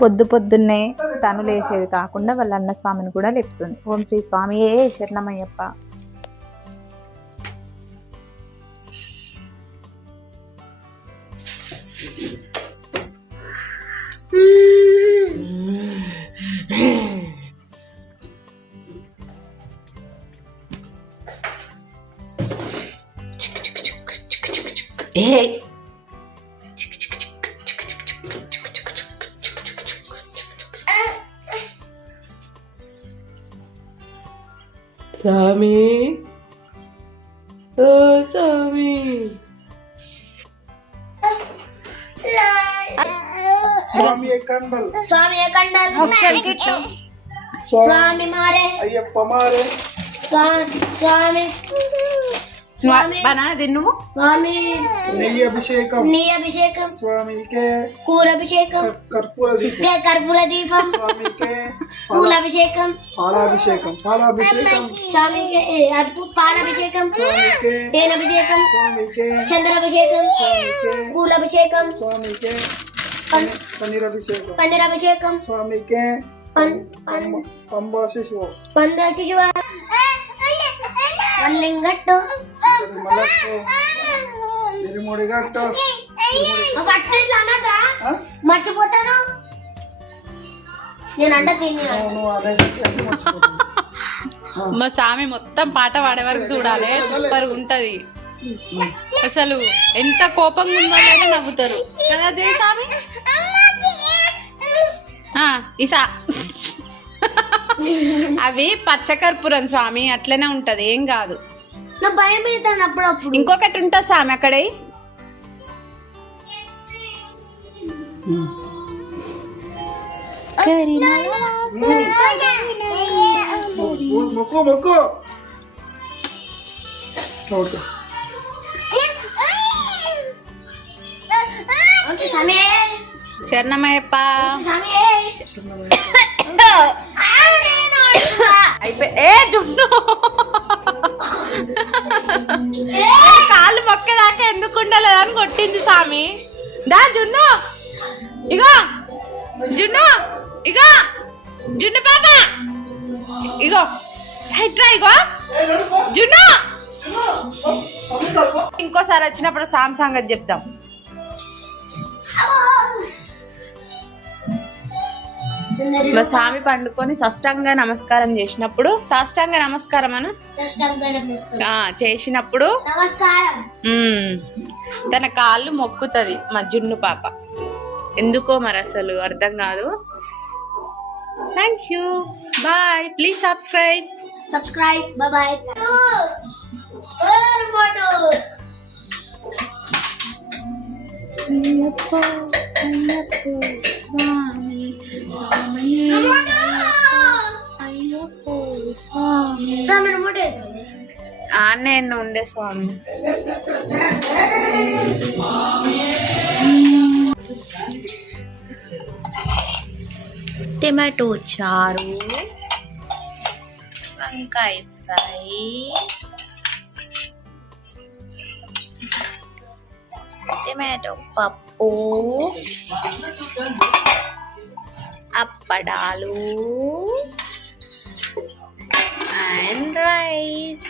పొద్దున్నే తను లేచేది కాకుండా వాళ్ళ అన్న స్వామిని కూడా లేపుతుంది. ఓం శ్రీ స్వామియే శరణమయ్యప్ప. స్వామి, ఓ స్వామి, स्वामी मारे अय्यप्पा मारे स्वामी बना दे नु स्वामी नेय्य अभिषेकम स्वामी के कूराभिषेकम कर्पूर दीपम स्वामी के फूलाभिषेकम पालाभिषेकम स्वामी के पालाभिषेकम स्वामी के तेनाभिषेकम स्वामी के चंद्राभिषेकम स्वामी के फूलाभिषेकम स्वामी के पनीराभिषेकम स्वामी के पंबा शिशु మల్లింగట్టు ఇరుముడిగట్టు మర్చిపోతాను నేను అంట తిని మా స్వామి మొత్తం పాట పాడే వరకు చూడాలి. సూపర్ ఉంటది అసలు. ఎంత కోపంగా ఉందో లేదో నవ్వుతారు కదా జయ స్వామి. ఈసా అవి పచ్చకర్పూరం స్వామి, అట్లనే ఉంటది, ఏం కాదు. ఇంకొకటి ఉంటుంది స్వామి అక్కడ. శరణమయ్యప్ప. కాళ్ళు మొక్కేదాకా ఎందుకు ఉండలేదని కొట్టింది స్వామి. దా జున్ను, ఇగో జున్ను, ఇగో జున్ను పాప, ఇగో ఇట్లా, ఇగో జున్ను. ఇంకోసారి వచ్చినప్పుడు స్వామి సంగతి చెప్తాం. మా స్వామి పండుకొని సాష్టాంగ నమస్కారం చేసినప్పుడు, సాష్టాంగ నమస్కారం అను చేసినప్పుడు తన కాళ్ళు మొక్కుతుంది మా జున్ను పాప. ఎందుకో మరి అసలు అర్థం కాదు. Thank you, bye. Please subscribe. Bye. స్వామి నేను ఉండే స్వామి. టమాటో చారు, వంకాయ ఫ్రై, టమాటో పప్పు, అప్పడాలు and rice.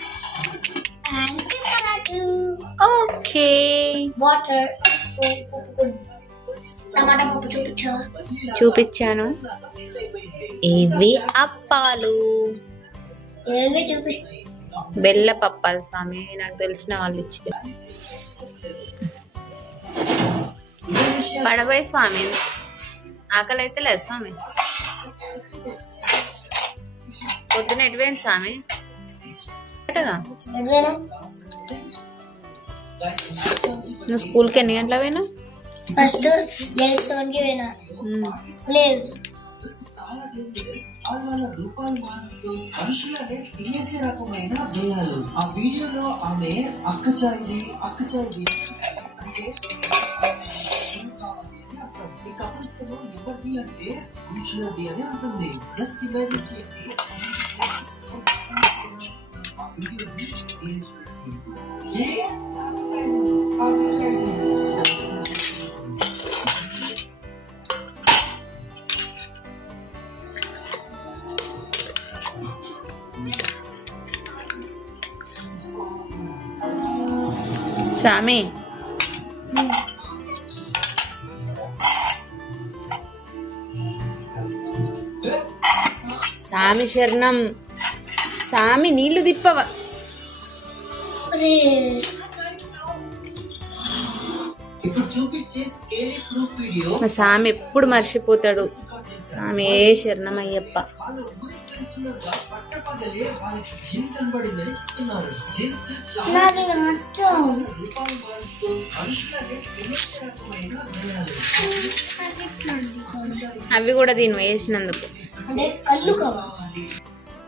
Okay, water. Tomato పప్పు చూపించాను. ఇవి అప్పాలు, బెల్ల పప్పాలు స్వామి, నాకు తెలిసిన వాళ్ళు ఇచ్చి. పడబోయే స్వామి, ఆకలి అయితే లేదు స్వామి. పొద్దున ఎటుపోయింది స్వామి? నువ్వు స్కూల్కి ఎన్ని గంటల పోయినా? ఫస్ట్ 7కి పోయినా. లేదు, మనుషులనే తినేసే రకమైన భయాలు. ఆ వీడియోలో ఆమె అక్కచాయి అంటే ఈ కపుల్స్ లో ఎవరిది అంటే మనుషులది అని ఉంటుంది. జస్ట్ ఇమాజిన్ చేయండి. ఆ వీడియోని స్వామి స్వామి శరణం. స్వామి నీళ్లు తిప్పవ. అరే ఇప్పుడు చూపించే స్కేల్ ప్రూఫ్ వీడియో మా స్వామి ఎప్పుడు మర్చిపోతాడు. స్వామి ఏ శరణం అయ్యప్ప. వాళ్ళు ఊరికి వెళ్తున్నారుగా పట్టపగలే వాళ్ళకి జిన్ కనబడిందని చెప్తున్నారు. జిన్స్ చాలా నాకు నష్టం. రూపాలు మారుస్తూ మనుషులంటే తెలియని రకమైన దయాలు. అవి కూడా దీని వేసినందుకు. అంటే కళ్ళు కావాలి. కావాలి